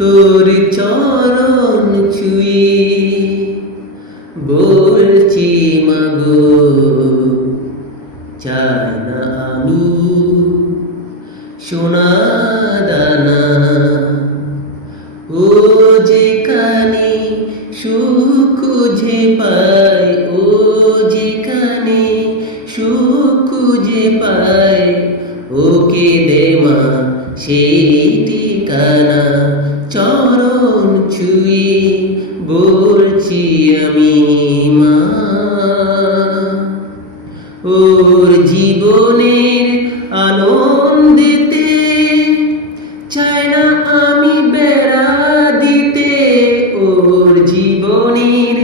তোর চরণ ছুঁয়ে বলছি মাগো, চাই না আমি সোনা দানা। ও যেখানে সুখ খুঁজে পাই, ও যেখানে সুখ খুঁজে পাই, ওকে দে মা সেই ঠিকানা। চরণ ছুঁয়ে বলছি আমি মা, ওর জীবনের আনন্দেতে চাই না আমি বেড়া দিতে। ওর জীবনের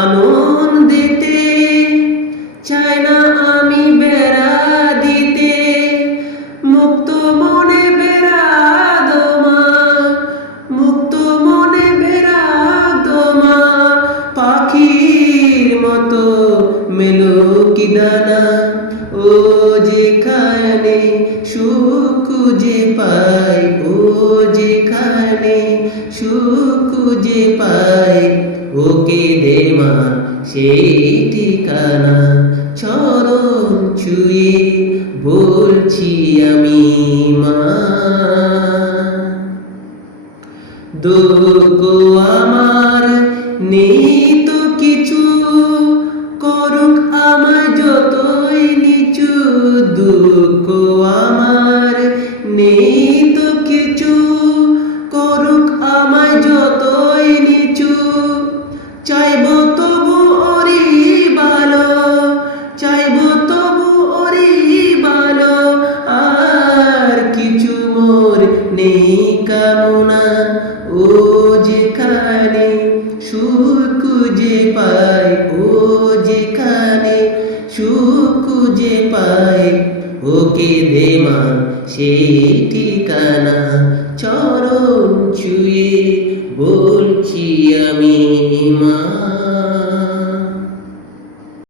আনন্দেতে চাই না আমি বেড়া দিতে। মুক্ত মনে বেড়া দোমা, মুক্ত মনে বেড়া দোমা, পাখির মতো মেলো কি ডানা। ও যেখানে সুখ খুঁজে পাই, ও যেখানে সুখ খুঁজে পাই, ওকে দে মা সেই ঠিকানা। চরণ ছুঁয়ে বলছি আমি মা। দুঃখ আমার নেই তো কিছু, করুক আমায় যতই নিচু। দুঃখ আমার নেই তো কিছু, করুক আমায় যতই নিচু। চাইব তবু ওরি ভালো, চাইব তবু ওরি ভালো, আর কিছু মোর নেই কামনা। ও যেখানে সুখ খুঁজে পাই, ও যেখানে সুখ খুঁজে পাই, ওকে দে মা সেই ঠিকানা। চরণ ছুঁয়ে বলছি আমি মা।